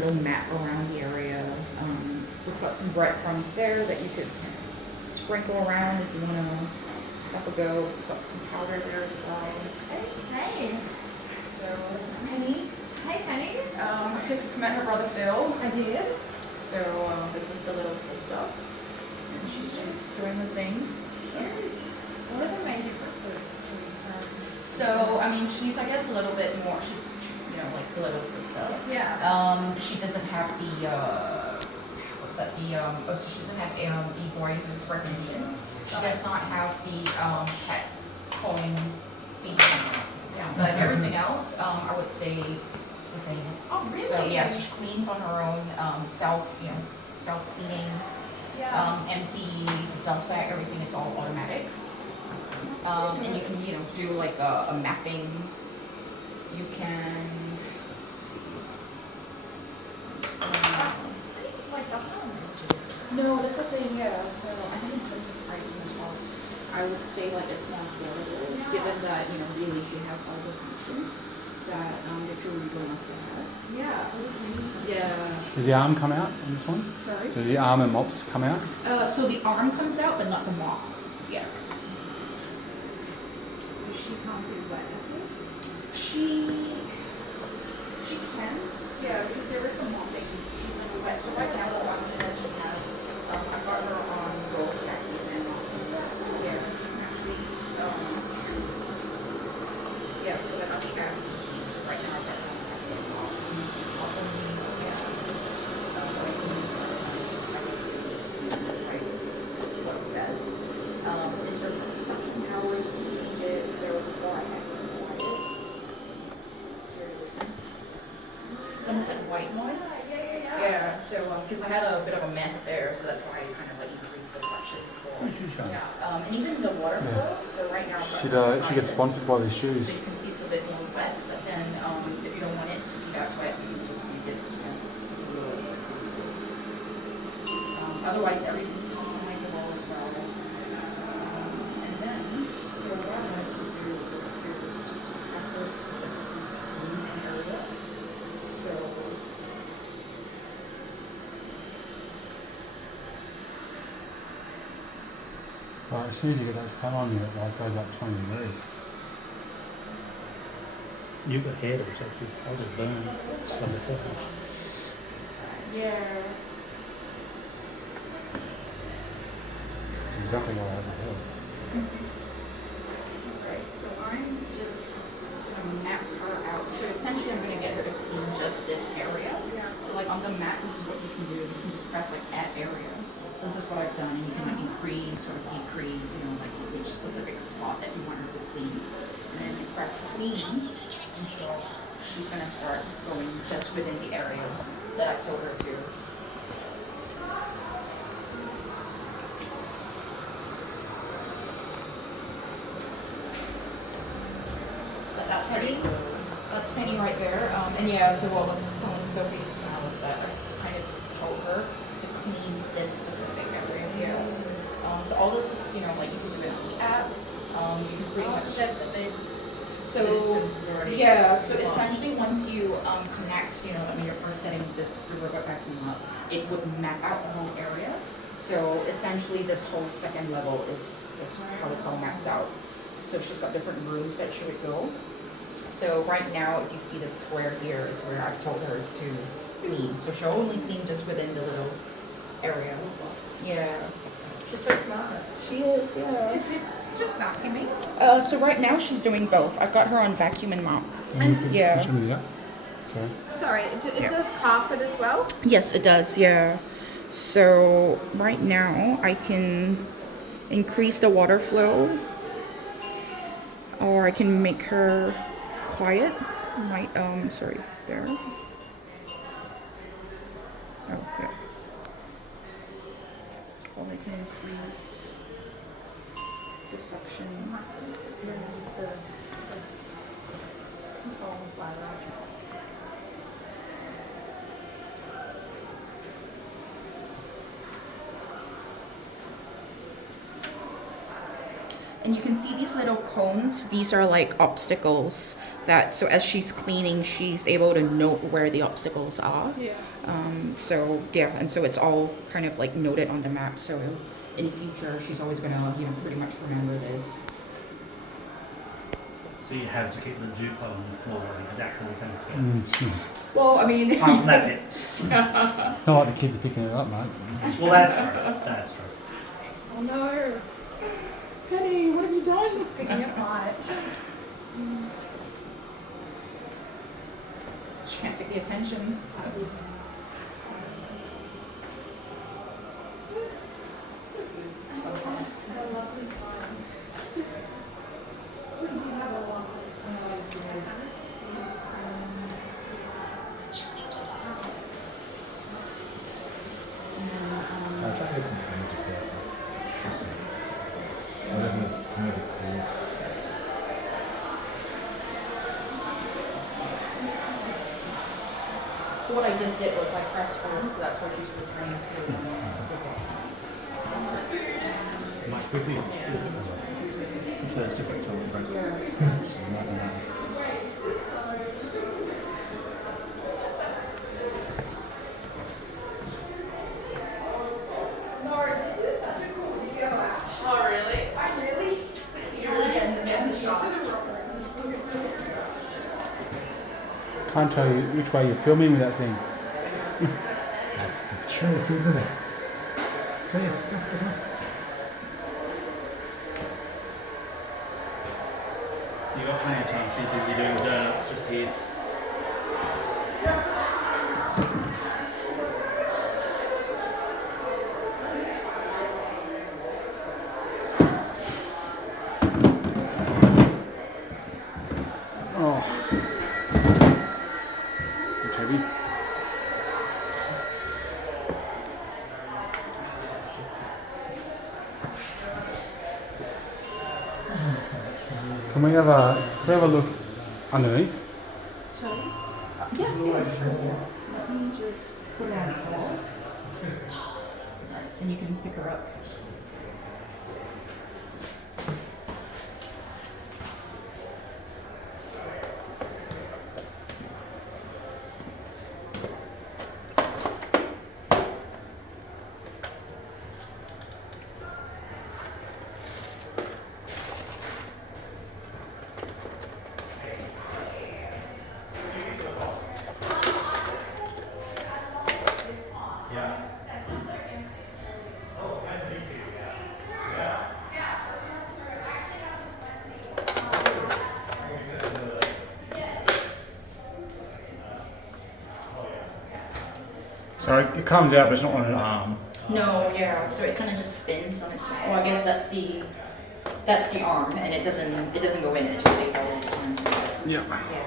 little mat around the area. We've got some breadcrumbs there that you could sprinkle around if you want to have a go. We've got some powder there as well. Hey. So this is Penny. Hey, Penny. If you've met her brother Phil. I did. So this is the little sister. And she's just doing her thing. Cute. What are the main differences? So, I mean, she's, I guess, a little bit more, she's, you know, like the little sister. Yeah. She doesn't have the, what's that, she doesn't have the voice recognition. She does not have the pet calling feature. Yeah. But everything else, I would say it's the same. Oh, really? So, yeah, so she cleans on her own, self-cleaning, Yeah. empty, dust bag, everything is all automatic. And you can, you know, do like a mapping. You can, let's see. No, that's the thing, yeah. So I think in terms of pricing as well, I would say like it's more affordable, given that, you know, really she has all the functions that the Qrevo S has. Yeah. Yeah. Does the arm come out on this one? Sorry? Does the arm and mops come out? So the arm comes out, but not the mop. Yeah. So she can't do wetnesses? She can, yeah, because there is some mopping. She's never wet. So right now the function that she has, I've got her on both vacuum and mopping. So yeah, so you can actually yeah, so then I'll be adding to the scene. So right now I've got her on vacuum and mopping. Yeah. I can use I guess decide what's best. In terms of the suction power, you can change it. So before I have it's almost like white noise. Yeah, so because I had a bit of a mess there, so that's why I kind of like increased the suction before. Yeah, and even the water flow. So right now, She gets sponsored by these shoes. so you can see it's a bit more wet, but then if you don't want it to be that wet, you can just leave it. Otherwise, everything's customizable as well. And then, so what I wanted to do is to just have this specific clean area. So, Well, as soon as you get that sun on you, it like goes up 20 degrees. You've got hair that's actually, I'll just burn like a sausage. yeah. That's exactly what I had before. Alright, so I'm just gonna map her out. So essentially I'm gonna get her to clean just this area. So like on the map, this is what you can do. You can just press like add area. So this is what I've done. You can like increase or decrease, you know, like each specific spot that you want her to clean. And then you press clean, and she's gonna start going just within the areas that I've told her to. That's Penny. That's Penny right there. And yeah, so what I was telling Sophie just now was that I kind of just told her to clean this specific area here. So all this is, you know, like you can do it on the app. You can pretty much. So yeah, so essentially once you connect, you know, I mean, you're first setting the robot vacuum up, it would map out the whole area. So essentially this whole second level is how it's all mapped out. So she's got different rooms that she would go. So right now, if you see this square here is where I've told her to clean. So she'll only clean just within the little area. Yeah. She's so smart. She is, yeah. Is this just vacuuming? So right now she's doing both. I've got her on vacuum and mop. And Yeah. Show me that. Sorry. Sorry, it does carpet as well? Yes, it does, yeah. So right now I can increase the water flow, or I can make her quiet. Right, sorry, there. Oh, yeah. Or I can increase the suction. And you can see these little cones. These are like obstacles that, so as she's cleaning, she's able to note where the obstacles are. Yeah. So yeah, and so it's all kind of like noted on the map. So in the future, she's always gonna, you know, pretty much remember this. So you have to keep the Duplo on the floor at exactly the same space. Well, I mean, Apart from that bit. It's not like the kids are picking it up, mate. Well, that's true. That's true. Oh no. Penny, what have you done? Picking a fight. She can't take the attention. So what I just did was I pressed home, so that's what she's returning to. Much quickly. First different time. Can't tell you which way you're filming with that thing. That's the trick, isn't it? So you stuffed it up. You got plenty of time. She's busy doing donuts just here. Oh. It's heavy. Can we have a look underneath? So, yeah. Let me just put on pause. And you can pick her up. So it comes out, but it's not on an arm. No, yeah. So it kind of just spins on its own. Well, I guess that's the arm, and it doesn't go in. It just stays out all the time. Yeah. Yeah.